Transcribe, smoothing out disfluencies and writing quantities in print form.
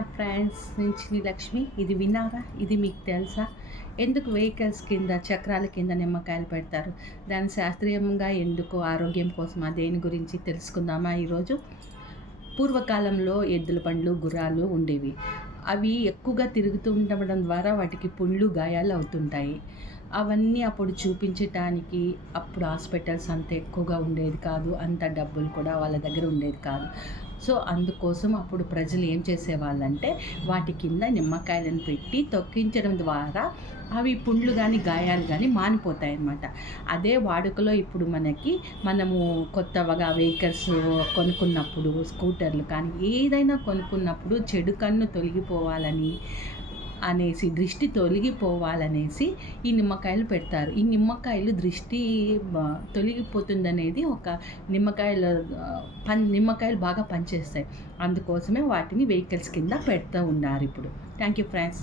Hi friends, నేను చిన్ని లక్ష్మి. ఇది విన్నారా? ఇది మీకు తెలుసా? ఎందుకు వెహికల్స్ కింద చక్రాల కింద నిమ్మకాయలు పెడతారు? దాని శాస్త్రీయంగా ఎందుకు, ఆరోగ్యం కోసమా, దేని గురించి తెలుసుకుందామా ఈరోజు? పూర్వకాలంలో ఎద్దుల బండ్లు, గుర్రాలు ఉండేవి. అవి ఎక్కువగా తిరుగుతూ ఉండడం ద్వారా వాటికి పుండ్లు, గాయాలు అవుతుంటాయి. అవన్నీ అప్పుడు చూపించటానికి అప్పుడు హాస్పిటల్స్ అంత ఎక్కువగా ఉండేది కాదు, అంత డబ్బులు కూడా వాళ్ళ దగ్గర ఉండేది కాదు. సో అందుకోసం అప్పుడు ప్రజలు ఏం చేసేవాళ్ళంటే వాటి కింద నిమ్మకాయలను పెట్టి తొక్కించడం ద్వారా అవి పుండ్లు కానీ గాయాలు కానీ మానిపోతాయి అన్నమాట. అదే వాడుకలో ఇప్పుడు మనము కొత్తగా వెహికల్స్ కొనుక్కున్నప్పుడు, స్కూటర్లు కానీ ఏదైనా కొనుక్కున్నప్పుడు చెడు కన్ను తొలగిపోవాలని అనేసి, దృష్టి తొలగిపోవాలనేసి ఈ నిమ్మకాయలు పెడతారు. ఈ నిమ్మకాయలు దృష్టి తొలగిపోతుందనేది ఒక నిమ్మకాయలు బాగా పనిచేస్తాయి. అందుకోసమే వాటిని వెహికల్స్ కింద పెడుతూ ఉన్నారు ఇప్పుడు. Thank you friends.